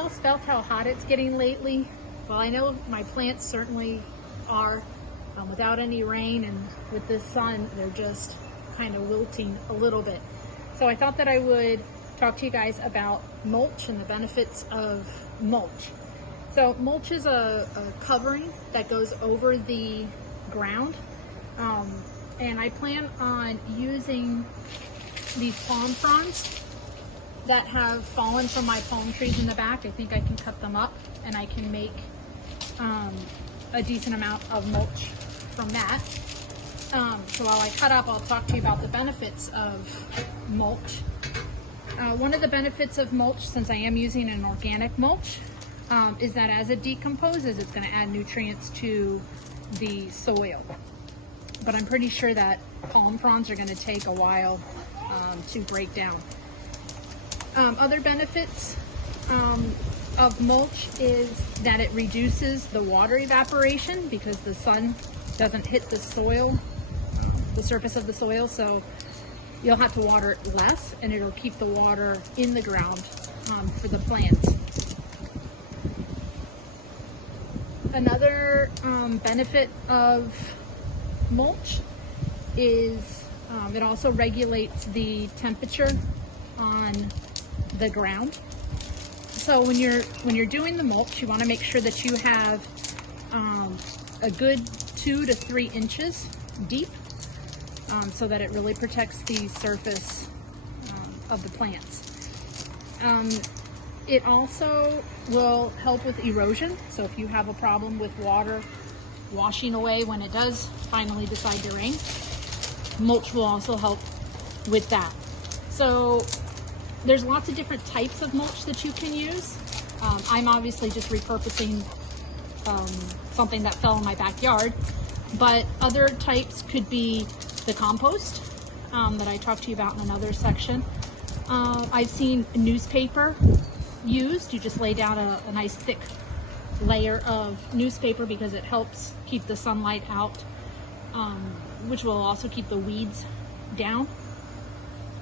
else felt how hot it's getting lately? Well, I know my plants certainly are. Without any rain and with this sun, they're just kind of wilting a little bit. So I thought that I would talk to you guys about mulch and the benefits of mulch. So mulch is a covering that goes over the ground. And I plan on using these palm fronds that have fallen from my palm trees in the back. I think I can cut them up and I can make a decent amount of mulch from that. So while I cut up, I'll talk to you about the benefits of mulch. One of the benefits of mulch, since I am using an organic mulch, is that as it decomposes, it's going to add nutrients to the soil. But I'm pretty sure that palm fronds are going to take a while to break down. Other benefits of mulch is that it reduces the water evaporation because the sun doesn't hit the soil, the surface of the soil, so you'll have to water it less and it'll keep the water in the ground for the plants. Another benefit of mulch is it also regulates the temperature on the ground. So when you're doing the mulch, you want to make sure that you have a good 2 to 3 inches deep, so that it really protects the surface of the plants. It also will help with erosion. So if you have a problem with water washing away when it does finally decide to rain, mulch will also help with that. So there's lots of different types of mulch that you can use. I'm obviously just repurposing something that fell in my backyard, but other types could be the compost that I talked to you about in another section. I've seen newspaper used. You just lay down a nice thick layer of newspaper because it helps keep the sunlight out, which will also keep the weeds down.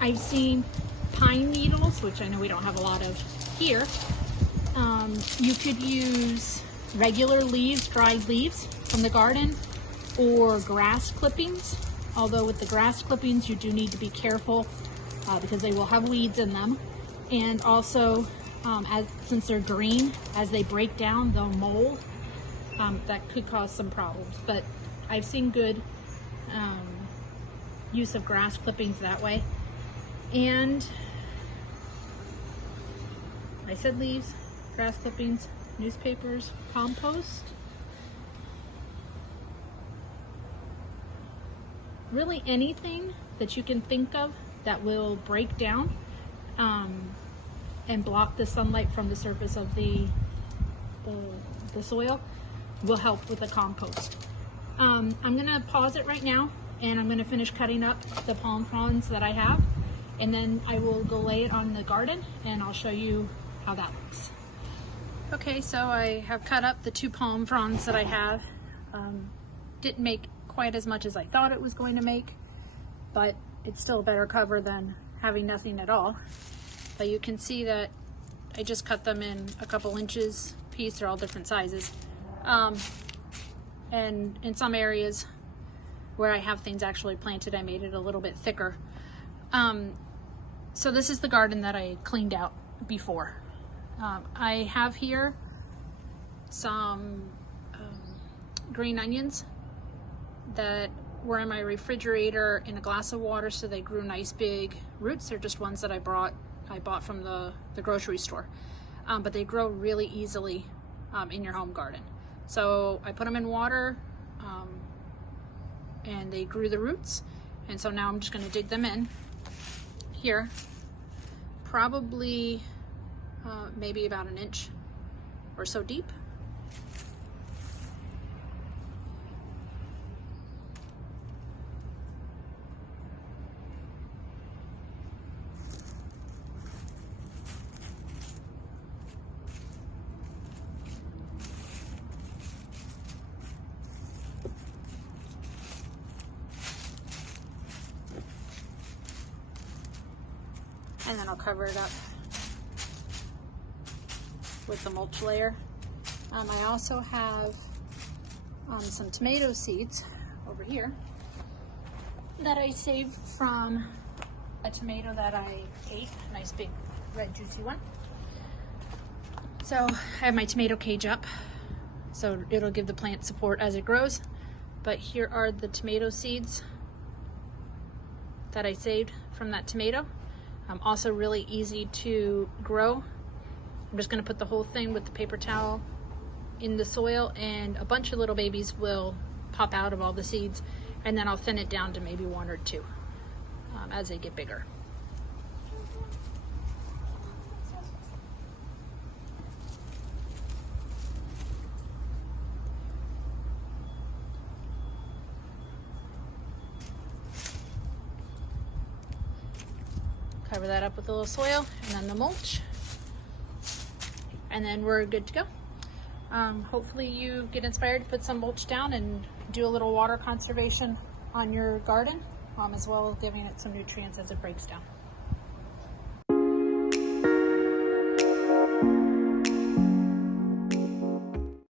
I've seen pine needles, which I know we don't have a lot of here. You could use regular leaves, dried leaves from the garden, or grass clippings. Although with the grass clippings, you do need to be careful because they will have weeds in them. And also, since they're green, as they break down, they'll mold. That could cause some problems. But I've seen good use of grass clippings that way. And I said leaves, grass clippings, newspapers, compost. Really anything that you can think of that will break down and block the sunlight from the surface of the soil will help with the compost. I'm gonna pause it right now and I'm gonna finish cutting up the palm fronds that I have, and then I will go lay it on the garden and I'll show you how that looks. Okay, so I have cut up the 2 palm fronds that I have. Didn't make quite as much as I thought it was going to make, but it's still a better cover than having nothing at all. But you can see that I just cut them in a couple inches piece. They're all different sizes. And in some areas where I have things actually planted, I made it a little bit thicker. So this is the garden that I cleaned out before. I have here some green onions that were in my refrigerator in a glass of water, so they grew nice big roots. They're just ones that I bought from the grocery store, but they grow really easily in your home garden. So I put them in water and they grew the roots, and so now I'm just going to dig them in here, probably maybe about an inch or so deep. And then I'll cover it up. with the mulch layer. I also have some tomato seeds over here that I saved from a tomato that I ate, a nice big red juicy one. So I have my tomato cage up, so it'll give the plant support as it grows. But here are the tomato seeds that I saved from that tomato. Also really easy to grow. I'm just gonna put the whole thing with the paper towel in the soil, and a bunch of little babies will pop out of all the seeds, and then I'll thin it down to maybe 1 or 2 as they get bigger. Cover that up with a little soil and then the mulch, and then we're good to go. Hopefully you get inspired to put some mulch down and do a little water conservation on your garden, as well as giving it some nutrients as it breaks down.